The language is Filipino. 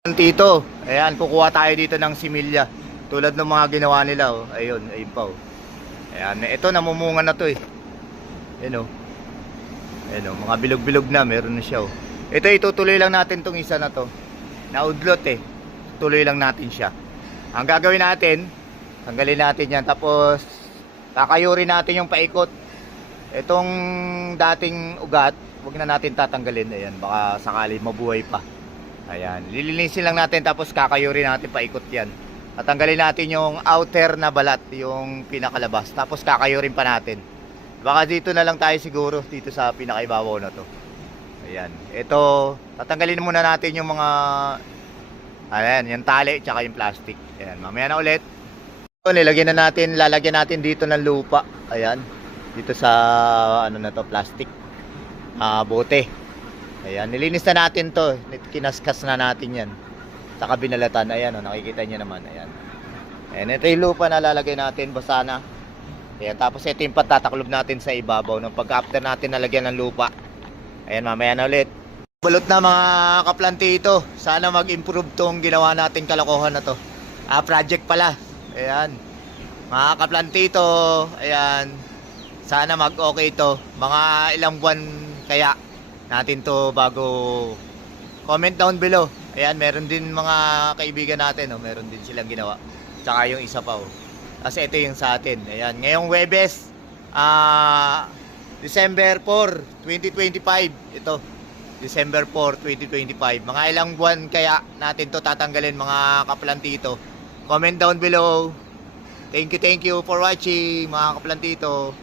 Tito, ayan, kukuha tayo dito ng similya. Tulad ng mga ginawa nila, oh. Ayun, ayun pa, oh. Ayan, ito namumunga na to, eh. Ayan, oh. Ayan, oh, mga bilog-bilog na, meron na siya, oh. Ito, itutuloy lang natin tong isa na to. Naudlot, eh. Tuloy lang natin siya. Ang gagawin natin, tanggalin natin yan, tapos kakayurin natin yung paikot. Itong dating ugat, huwag na natin tatanggalin. Ayan, baka sakali mabuhay pa. Ayan, lilinisin lang natin tapos kakayurin natin paikot yan. At tanggalin natin yung outer na balat, yung pinakalabas. Tapos kakayurin pa natin. Baka dito na lang tayo siguro, dito sa pinakaibabaw na to. Ayan, ito, tatanggalin muna natin yung mga, ayan, yung tali tsaka yung plastic. Ayan, mamaya na ulit. Ito, lalagyan natin dito ng lupa. Ayan, dito sa, ano na to, plastic. Bote. Ayan, nilinis na natin to. Kinaskas na natin yan. Saka binalatan. Ayan, oh, nakikita nyo naman. Ayan. Ayan, ito yung lupa na lalagay natin. Basa na. Ayan, tapos ito yung patataklob natin sa ibabaw. Nung pagka-after natin nalagyan ng lupa. Ayan, mamaya na ulit. Balot na mga kaplantito. Sana mag-improve tong ginawa natin kalokohan na to. Project pala. Ayan. Mga kaplantito. Ayan. Sana mag-okay to. Mga ilang buwan kaya natin to bago. Comment down below. Ayan, meron din mga kaibigan natin, oh, meron din silang ginawa. Tsaka yung isa pa, oh. Kasi ito yung sa atin. Ayan, ngayong Webes, December 4, 2025. Ito, December 4, 2025. Mga ilang buwan kaya natin to tatanggalin, mga kaplantito. Comment down below. Thank you for watching, mga kaplantito.